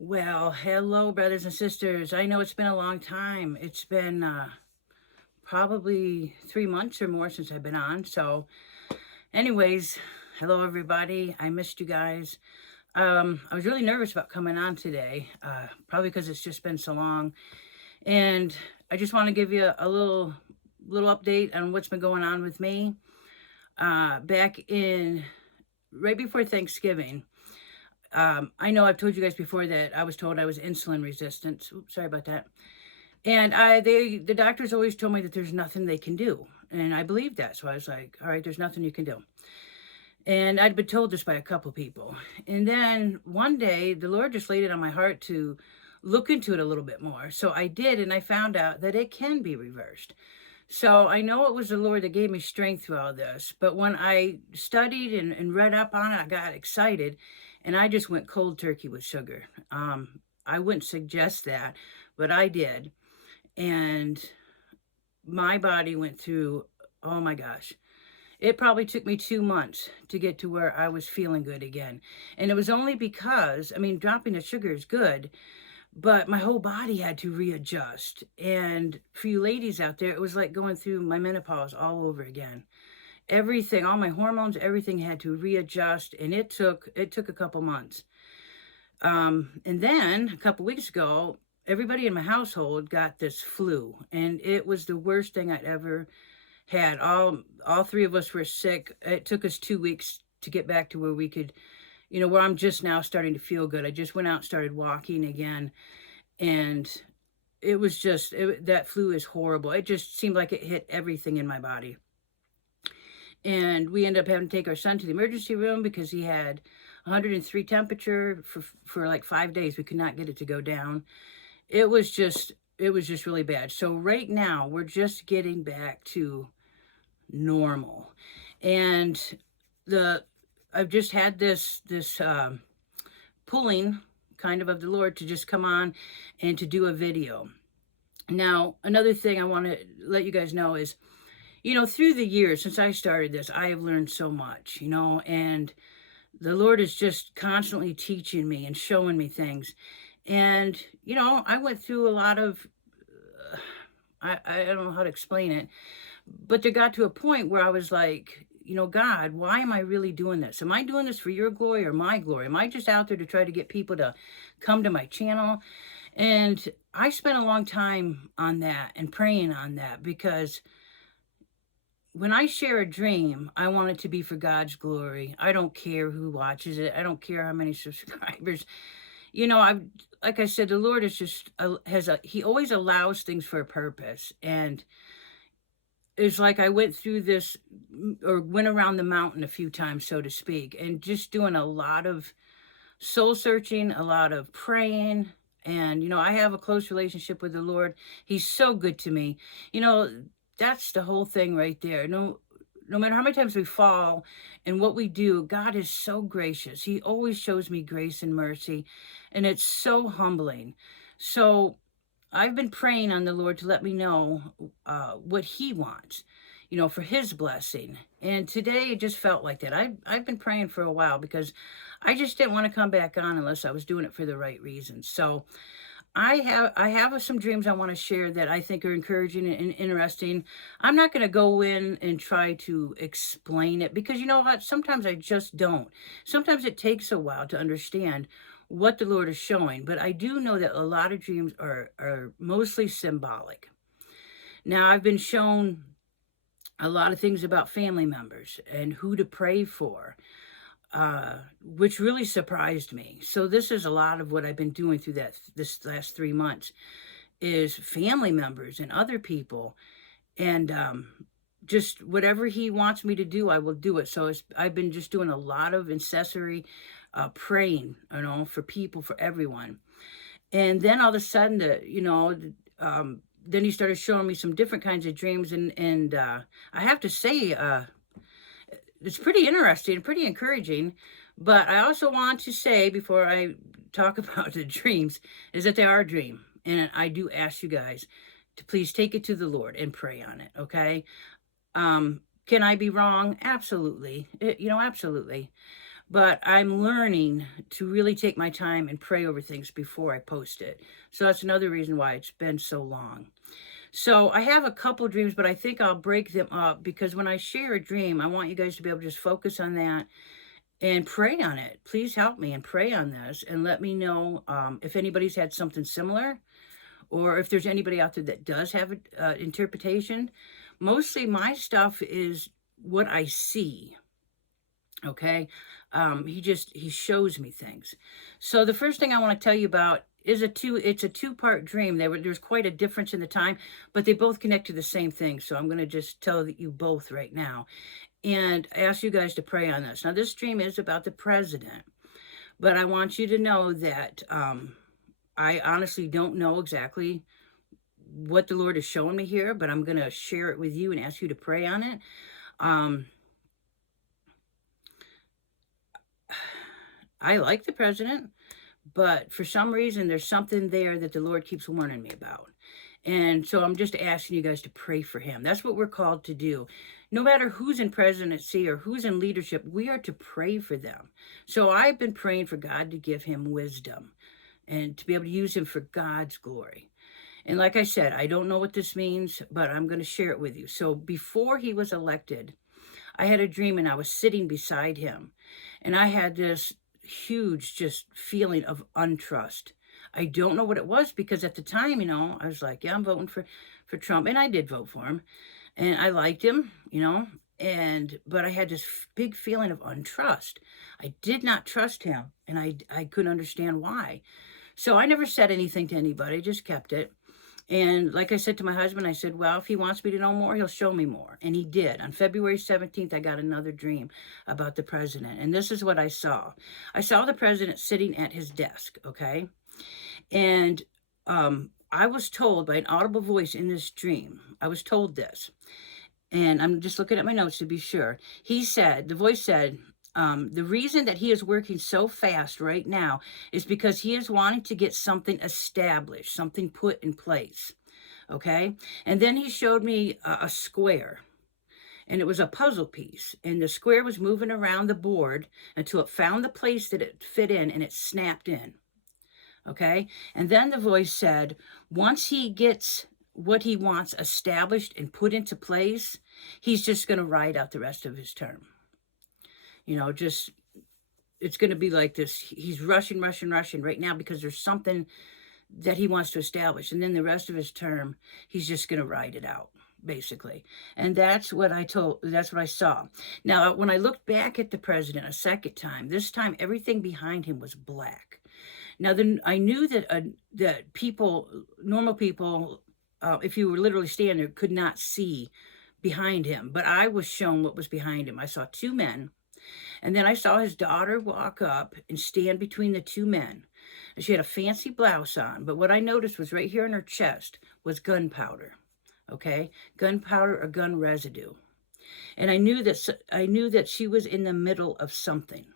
Well, hello, brothers and sisters. I know it's been a long time. It's been probably 3 months or more since I've been on. So, anyways, hello, everybody. I missed you guys. I was really nervous about coming on today, probably because it's just been so long. And I just want to give you a little update on what's been going on with me. Back in right before Thanksgiving, I know I've told you guys before that I was told I was insulin resistant. Oops, sorry about that. And the doctors always told me that there's nothing they can do. And I believed that. So I was like, all right, there's nothing you can do. And I'd been told this by a couple people. And then one day, the Lord just laid it on my heart to look into it a little bit more. So I did, and I found out that it can be reversed. So I know it was the Lord that gave me strength through all this. But when I studied and read up on it, I got excited, and I just went cold turkey with sugar. I wouldn't suggest that, but I did. And my body went through, oh my gosh, it probably took me 2 months to get to where I was feeling good again. And it was only because, I mean, dropping the sugar is good, but my whole body had to readjust. And for you ladies out there, it was like going through my menopause all over again. Everything, all my hormones, everything had to readjust, and it took a couple months. And then a couple weeks ago, everybody in my household got this flu, and it was the worst thing I'd ever had. All three of us were sick. It took us 2 weeks to get back to where we could, where I'm just now starting to feel good. I just went out and started walking again, and it was just that flu is horrible. It just seemed like it hit everything in my body. And we ended up having to take our son to the emergency room because he had 103 temperature for like 5 days. We could not get it to go down. It was just really bad. So right now we're just getting back to normal. And the I've just had this pulling kind of the Lord to just come on and to do a video. Now, another thing I want to let you guys know is, through the years since I started this, I have learned so much, and the Lord is just constantly teaching me and showing me things. And, I went through a lot of, I don't know how to explain it, but there got to a point where I was like, God, why am I really doing this? Am I doing this for your glory or my glory? Am I just out there to try to get people to come to my channel? And I spent a long time on that and praying on that, because when I share a dream, I want it to be for God's glory. I don't care who watches it. I don't care how many subscribers. I like I said, the Lord is just he always allows things for a purpose. And it's like I went through this, or went around the mountain a few times, so to speak, and just doing a lot of soul searching, a lot of praying. And, I have a close relationship with the Lord. He's so good to me. That's the whole thing right there. No matter how many times we fall and what we do, God is so gracious. He always shows me grace and mercy, and it's so humbling. So I've been praying on the Lord to let me know what He wants, for His blessing. And today it just felt like that. I've been praying for a while, because I just didn't want to come back on unless I was doing it for the right reasons. So I have some dreams I want to share that I think are encouraging and interesting. I'm not going to go in and try to explain it, because you know what? Sometimes I just don't. Sometimes it takes a while to understand what the Lord is showing, but I do know that a lot of dreams are mostly symbolic. Now, I've been shown a lot of things about family members and who to pray for, which really surprised me. So this is a lot of what I've been doing through this last 3 months, is family members and other people, and just whatever He wants me to do, I will do it. So I've been just doing a lot of incessary praying, for people, for everyone. And then all of a sudden, then He started showing me some different kinds of dreams, and I have to say, it's pretty interesting and pretty encouraging. But I also want to say, before I talk about the dreams, is that they are a dream. And I do ask you guys to please take it to the Lord and pray on it, okay? Can I be wrong? Absolutely. Absolutely. but I'm learning to really take my time and pray over things before I post it. So that's another reason why it's been so long. So I have a couple dreams, but I think I'll break them up because when I share a dream, I want you guys to be able to just focus on that and pray on it. Please help me and pray on this and let me know if anybody's had something similar or if there's anybody out there that does have an interpretation. Mostly my stuff is what I see. Okay. He shows me things. So the first thing I want to tell you about is it's a two-part dream. There's quite a difference in the time, but they both connect to the same thing. So I'm going to just tell you both right now and ask you guys to pray on this. Now, this dream is about the president, but I want you to know that I honestly don't know exactly what the Lord is showing me here, but I'm going to share it with you and ask you to pray on it. I like the president, but for some reason, there's something there that the Lord keeps warning me about. And so I'm just asking you guys to pray for him. That's what we're called to do. No matter who's in presidency or who's in leadership, we are to pray for them. So I've been praying for God to give him wisdom and to be able to use him for God's glory. And like I said, I don't know what this means, but I'm going to share it with you. So before he was elected, I had a dream and I was sitting beside him. And I had this huge just feeling of untrust. I don't know what it was because at the time, I was like, yeah, I'm voting for Trump. And I did vote for him. And I liked him, but I had this big feeling of untrust. I did not trust him, and I couldn't understand why. So I never said anything to anybody, just kept it. And like I said to my husband, I said, well, if he wants me to know more, he'll show me more. And he did. On February 17th, I got another dream about the president. And this is what I saw. I saw the president sitting at his desk, okay? And I was told by an audible voice in this dream, I was told this. And I'm just looking at my notes to be sure. The voice said, the reason that he is working so fast right now is because he is wanting to get something established, something put in place. Okay. And then he showed me a square, and it was a puzzle piece, and the square was moving around the board until it found the place that it fit in, and it snapped in. Okay. And then the voice said, once he gets what he wants established and put into place, he's just going to ride out the rest of his term. It's going to be like this. He's rushing right now because there's something that he wants to establish. And then the rest of his term, he's just going to ride it out, basically. And that's what I saw. Now, when I looked back at the president a second time, this time everything behind him was black. Now, then I knew that people, normal people, if you were literally standing there, could not see behind him. But I was shown what was behind him. I saw two men. And then I saw his daughter walk up and stand between the two men. And she had a fancy blouse on. But what I noticed was right here in her chest was gunpowder. Okay? Gunpowder or gun residue. And I knew that she was in the middle of something.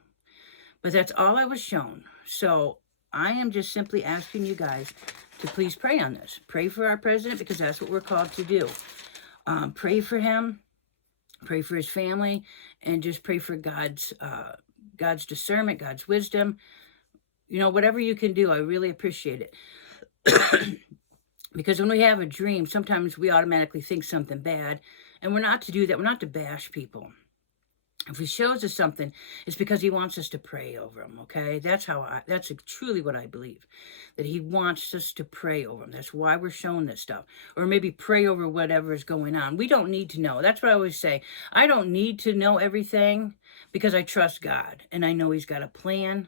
But that's all I was shown. So I am just simply asking you guys to please pray on this. Pray for our president because that's what we're called to do. Pray for him, pray for his family, and just pray for God's discernment, God's wisdom. Whatever you can do, I really appreciate it. Because when we have a dream, sometimes we automatically think something bad, and we're not to do that. We're not to bash people. If he shows us something, it's because he wants us to pray over him, okay? That's truly what I believe, that he wants us to pray over him. That's why we're shown this stuff. Or maybe pray over whatever is going on. We don't need to know. That's what I always say. I don't need to know everything because I trust God, and I know he's got a plan,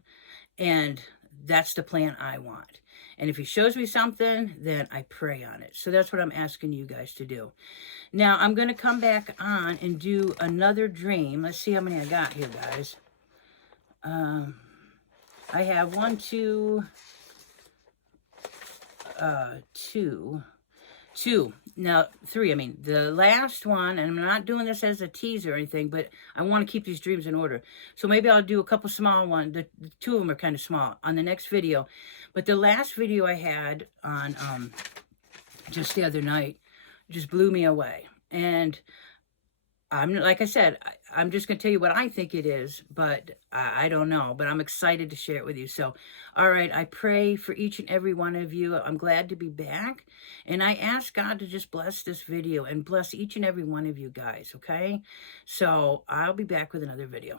and that's the plan I want. And if he shows me something, then I pray on it. So that's what I'm asking you guys to do. Now, I'm going to come back on and do another dream. Let's see how many I got here, guys. I have 1, 2, 2. Now, 3. I mean, the last one, and I'm not doing this as a teaser or anything, but I want to keep these dreams in order. So maybe I'll do a couple small ones. The 2 of them are kind of small on the next video. But the last video I had on just the other night just blew me away. And I'm like I said, I'm just going to tell you what I think it is, but I don't know. But I'm excited to share it with you. So, all right, I pray for each and every one of you. I'm glad to be back. And I ask God to just bless this video and bless each and every one of you guys, okay? So I'll be back with another video.